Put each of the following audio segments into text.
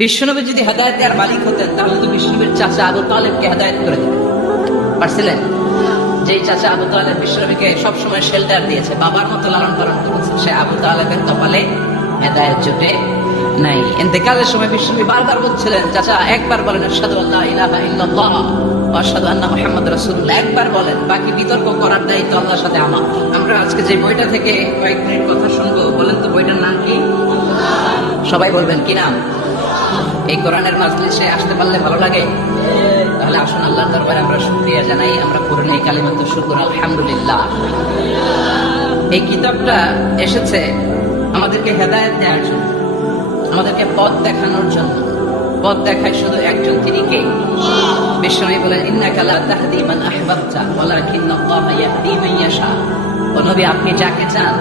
বিশ্বনবী যদি হেদায়েতের মালিক হতেন তাহলে তো বিশ্বনবীর চাচা আবু তালেবকে হেদায়েত করে দিতেন পারছিলেন। যেই চাচা আবু তালেব বিশ্বনবীকে সবসময় শেল্টার দিয়েছে, বাবার মতো লালন পালন করেছে, সে আবু তালেবের কপালে হেদায়েত জুটে নাই। ইন্তেকালের সময় বিশ্বনবী বারবার বলছিলেন, চাচা একবার বলেন আশহাদু আল্লা ইলাহা ইল্লাল্লাহ ওয়া আশহাদু আন্না মুহাম্মাদুর রাসূলুল্লাহ, একবার বলেন, বাকি বিতর্ক করার দায়িত্ব আল্লাহর সাথে আমার। আমরা আজকে যে বইটা থেকে কয়েক মিনিট কথা শুনবো, বলেন তো বইটার নাম কি? সবাই বলবেন কি নাম? এই কোরআনের মাজলিসে আসতে পারলে ভালো লাগে। তাহলে আসুন আল্লাহর দরবারে আমরা শুকরিয়া জানাই, আমরা পড়ে নেই কালিমাতু শুকর আলহামদুলিল্লাহ। এই কিতাবটা এসেছে আমাদেরকে হেদায়েত দেওয়ার জন্য, আমাদেরকে পথ দেখানোর জন্য। পথ দেখায় শুধু একজন, তিনি কে? বিশ্বনবী বলেন, ইন্নাকা লা তাহদি মান আহবাবতা ওয়ালাকিন্নাল্লাহা ইয়াহদি মান ইয়াশা। ও নবী, আপনি যাকে চান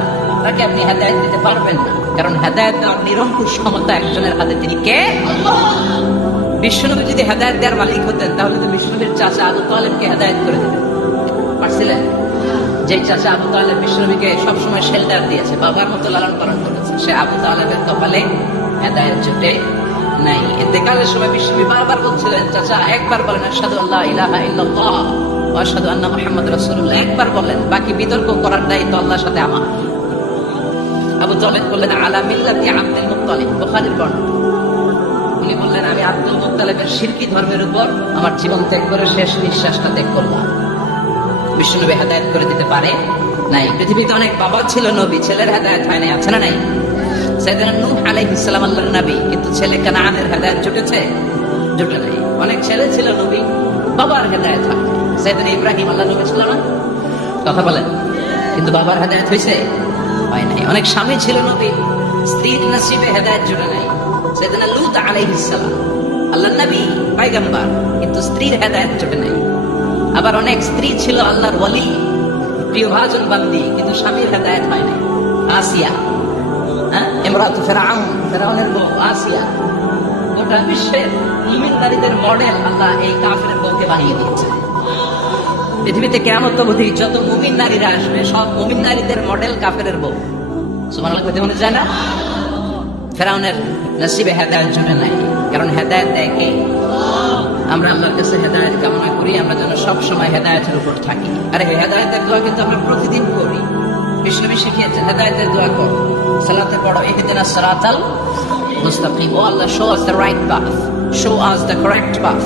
তাকে আপনি হেদায়েত দিতে পারবেন না, কারণ হেদায়েত দেওয়ার নিরঙ্কুশ ক্ষমতা একজনের হাতে, তিনি কে? বিশ্বনবী যদি হেদায়েত দেওয়ার মালিক হতেন তাহলে তো বিশ্বনবীর চাচা আবু তালেবকে হেদায়েত করে দিতেন পারছিলেন। যেই চাচা আবু তালেব বিশ্বনবীকে সবসময় শেল্টার দিয়েছে, বাবার মতো লালন পালন করেছে, সে আবু তালেবের কপালে হেদায়েত জুটে নাই। ইন্তেকালের সময় বিশ্বনবী বারবার বলছিলেন, চাচা একবার বলেন আশহাদু আল্লা ইলাহা ইল্লাল্লাহ ওয়া আশহাদু আন্না মুহাম্মাদুর রাসূলুল্লাহ, একবার বলেন, বাকি বিতর্ক করার দায়িত্ব আল্লাহর সাথে আমার। আবু তালেব বললেন, আলা মিল্লাতি আব্দুল মুত্তালিব, বুখারীর বর্ণনা। উনি বললেন, আমি আব্দুল মুত্তালিবের শিরকি ধর্মের উপর আমার জীবন ত্যাগ করে শেষ নিঃশ্বাসটা ত্যাগ করলাম। বিশ্বনবী হেদায়েত করে দিতে পারে নাই। পৃথিবীতে অনেক বাবা ছিল নবী, ছেলের হেদায়েত হয় নাই, আছে না নাই? সাইয়েদনা নূহ আলাইহিস সালাম আল্লাহর নবী, কিন্তু ছেলে কানানের হেদায়েত জুটেছে? জুটে নাই। অনেক ছেলে ছিল নবী, বাবার হেদায়েত হয় নাই। সাইয়েদনা ইব্রাহিম আল্লাহর নবী ছিল না? কথা বলেন, কিন্তু বাবার হেদায়েত হয়েছে? হয় নাই। অনেক স্বামী ছিল নবী, স্ত্রীর নসিবে হেদায়েত জুটে নাই। সাইয়েদনা লূত আলাইহিস সালাম আল্লাহর নবী, পয়গম্বর, কিন্তু স্ত্রীর হেদায়েত জুটে নাই। আবার অনেক স্ত্রী ছিল আল্লাহর ওয়ালি, প্রিয়ভাজন বান্দি, কিন্তু স্বামীর হেদায়েত হয় নাই। আসিয়া, ইমরাতু ফিরআউন, ফিরআউনের বউ আসিয়া, গোটা বিশ্বের মুমিন নারীদের মডেল আল্লাহ এই কাফের বউকে বানিয়ে দিয়েছে। পৃথিবীতে কিয়ামত অবধি যত মুমিন নারীরা আসবে, সব মুমিন নারীদের মডেল কাফেরের বউ। সুবহানাল্লাহ কইতে মনে যায় না? ফিরআউনের নসিবে হেদায়েত জুটে নাই, কারণ হেদায়েত দেয় কে? আমরা আল্লাহর কাছে হেদায়েত কামনা করি, আমরা যেন সব সময় হেদায়েতের উপর থাকি। আরে হেদায়েতের দোয়া কিন্তু আমরা প্রতিদিন করি। বিশ্বনবী শিখিয়েছেন, হেদায়েতের দোয়া করো, সালাতে পড়ো, ইহদিনাস সিরাতাল মুস্তাকিম। ও Allah, show us the right path, show us the correct path,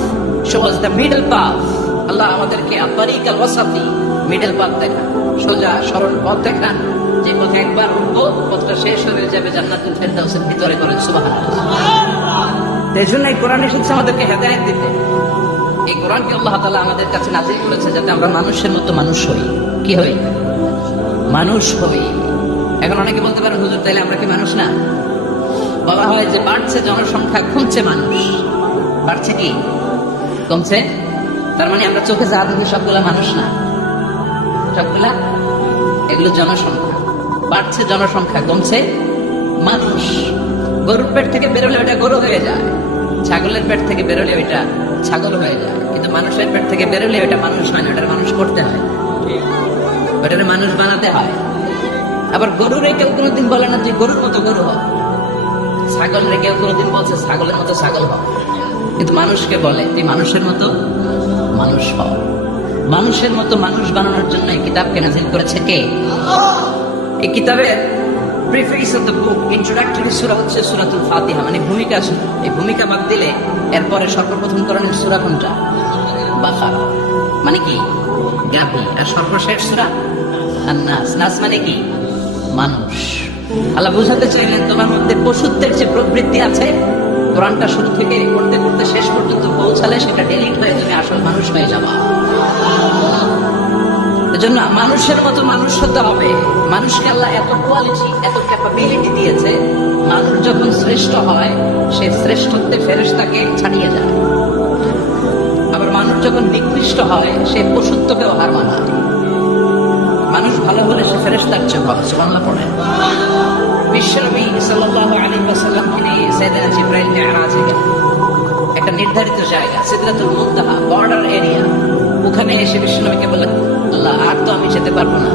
show us the middle path. Allah আমাদেরকে আত-তারিকাল ওয়াসাতি, মিডল পাথ দেখান, সোজা সরল পথ দেখান, যে পথে একবার উঠবো পথটা শেষ হয়ে যাবে জান্নাতুল ফেরদাউসের ভিতরে। করেন সুবহানাল্লাহ। এই জন্যই কোরআন এসেছে আমাদেরকে হেদায়েত দিতে। এই কোরআনকে আল্লাহ তাআলা আমাদের কাছে নাযিল করেছে যাতে আমরা মানুষের মতো মানুষ হই। কি হই? মানুষ হই। এখন অনেকে বলতে পারেন, হুজুর তাইলে আমরা কি মানুষ না? বলা হয় যে বাড়ছে জনসংখ্যা, কমছে মানুষ। বাড়ছে কি কমছে? তার মানে আমরা চোখে যা দেখি সবগুলা মানুষ না, সবগুলা এগুলো জনসংখ্যা। বাড়ছে জনসংখ্যা, কমছে মানুষ। গরুর পেট থেকে বেরোলে ওইটা গরু হয়ে যায়, ছাগলের পেট থেকে বেরোলে ওইটা ছাগল হয়ে যায়, কিন্তু মানুষের পেট থেকে বেরোলে ওইটা মানুষ হয় না, ওটার মানুষ করতে হয়, ওটার মানুষ বানাতে হয়। আবার গরুর কেউ কোনোদিন বলে না যে গরুর মতো গরু হয়, ছাগল রে কেউ কোনোদিন বলছে ছাগলের মতো ছাগল হয়, কিন্তু মানুষকে বলে তুই মানুষের মতো মানুষ হও। মানুষের মতো মানুষ বানানোর জন্য এই কিতাবকে নাযিল করেছে কে? এই কিতাবের preface of the book, introductory সূরা হচ্ছে সূরাতুল ফাতিহা, মানে ভূমিকা সূরা। এই ভূমিকা বাদ দিলে এরপরে সর্বপ্রথম কোরআনের সূরা কোনটা? বাকারা, মানে কি গাভী। আর সর্বশেষ সূরা আন-নাস। নাস মানে কি? মানুষ। আল্লাহ বুঝাতে চাইলেন, তোমার মধ্যে পশুত্বের যে প্রবৃত্তি আছে, কোরআনটা শুরু থেকে পড়তে পড়তে শেষ পর্যন্ত পৌঁছালে সেটা ডিলিট হয়ে তুমি আসল মানুষ হয়ে যাবা। এজন্য মানুষের মতো মানুষ হতে হবে। মানুষকে আল্লাহ এত কোয়ালিটি, এত ক্যাপাবিলিটি দিয়েছে, মানুষ যখন শ্রেষ্ঠ হয় সে শ্রেষ্ঠত্বে ফেরেশতাকে ছাড়িয়ে যায়। আবার মানুষ যখন নিকৃষ্ট হয় সে পশুত্বকেও হার মানায়। মানুষ ভালো হলে সে ফেরেশতার চেয়ে ভালো। সুবহানাল্লাহ পড়ে। বিশ্বনবী সাল্লাল্লাহু আলাইহি ওয়াসাল্লামকে নিয়ে সাইয়েদনা জিবরাইল মিরাজে গেলেন। একটা নির্ধারিত জায়গা, সিদরাতুল মুনতাহা, বর্ডার এরিয়া। ওখানে এসে বিশ্বনবীকে বললেন, আল্লাহ, আর তো আমি যেতে পারবো না,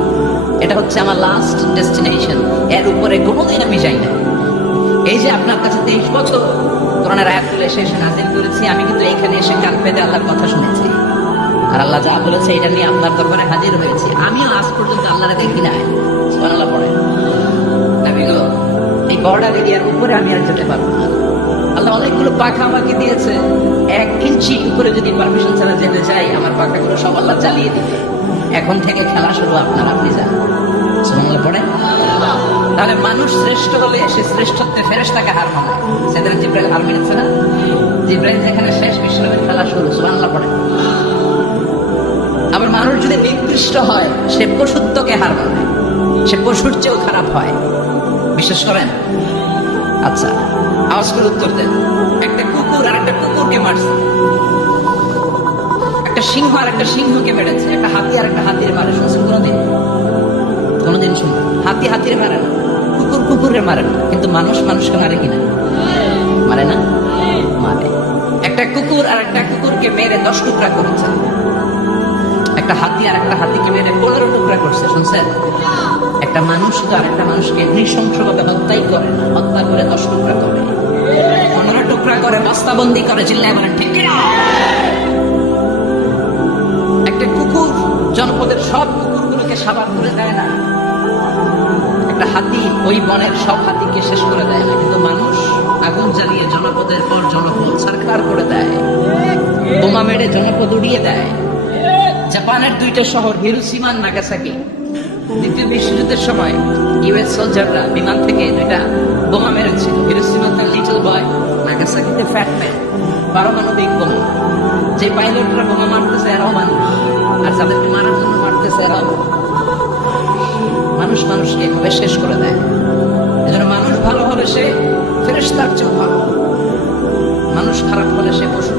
এটা হচ্ছে আমার লাস্ট ডেস্টিনেশন, এর উপরে কোনোদিন আমি যাই না। এই যে আপনার কাছে 23 বছর কোরআনের আয়াতগুলো এসে এসে নাজিল করেছি, আমি কিন্তু এখানে এসে কান পেতে আল্লাহর কথা শুনেছি, আর আল্লাহ যা বলেছে এটা নিয়ে আপনার দরবারে হাজির হয়েছি। আমিও আজ পর্যন্ত আল্লাহরে দেখি নাই। সুবহানাল্লাহ পড়ে নবীগো, এই বর্ডার এরিয়ার উপরে আমি আর যেতে পারবো না। আল্লাহ অনেকগুলো পাখা আমাকে দিয়েছে, 1 ইঞ্চি উপরে যদি পারমিশন ছাড়া যেতে যাই আমার পাখাগুলো সব আল্লাহ চালিয়ে দিবে। এখন থেকে খেলা শুরু আপনার, আপনি যান। সুবহানাল্লাহ পড়ে। তাহলে মানুষ শ্রেষ্ঠ হলে সে শ্রেষ্ঠত্বে ফেরেশতাকে হার মানায়। সেদিন জিব্রাইল হার মেনেছে না? জিব্রাইল যেখানে শেষ, বিশ্বনবীর খেলা শুরু। সুবহানাল্লাহ পড়ে। আবার মানুষ যদি নিকৃষ্ট হয় সে পশুত্বকে হার মানায়, সে পশুর চেয়েও খারাপ হয়। বিশ্বাস করেন? আচ্ছা, আওয়াজ করে উত্তর দেন। একটা কুকুর আর একটা কুকুরকে মারছে, একটা সিংহ আর একটা সিংহকে মেরেছে, একটা হাতি আর একটা হাতির মারে। শুনছেন কোনোদিন? কোনোদিন শুনুন? হাতি হাতির মারে না, কুকুর কুকুরের মারে না, কিন্তু মানুষ মানুষকে মারে কিনা? মারে না? মারে। একটা কুকুর আর একটা কুকুরকে মেরে 10 টুকরা করেছে, একটা হাতি আর একটা হাতিকে মেরে 15 টুকরা করছে। শুনছেন? একটা মানুষ তো আর একটা মানুষকে নৃশংসভাবে হত্যাই করে না, হত্যা করে 10 টুকরা করে, 15 টুকরা করে, বস্তাবন্দি করে। চিল্লায় বলেন ঠিক কিনা? একটা কুকুর জনপদের সব কুকুরগুলোকে সাবান করে দেয় না, একটা হাতি ওই বনের সব হাতিকে শেষ করে দেয় না, কিন্তু মানুষ আগুন জ্বালিয়ে জনপদের পর জনপদ ছারখার করে দেয়, বোমা মেরে জনপদ উড়িয়ে দেয়। জাপানের 2টা শহর হিরোশিমা আর নাগাসাকি, দ্বিতীয় বিশ্বযুদ্ধের সময় ইউএস সোলজাররা বিমান থেকে 2টা বোমা মেরেছিল। হিরোশিমাতে লিটল বয়, নাগাসাকিতে ফ্যাট ম্যান। পারমাণবিক বোমা। যে পাইলটরা বোমা মারতেছে এরাও মানুষ, আর যাদেরকে মারার জন্য মারতেছে এরাও মানুষ। মানুষকে এভাবে শেষ করে দেয়। এজন্য মানুষ ভালো হলে সে ফেরেশতার চেয়েও ভালো, মানুষ খারাপ হলে সে পশু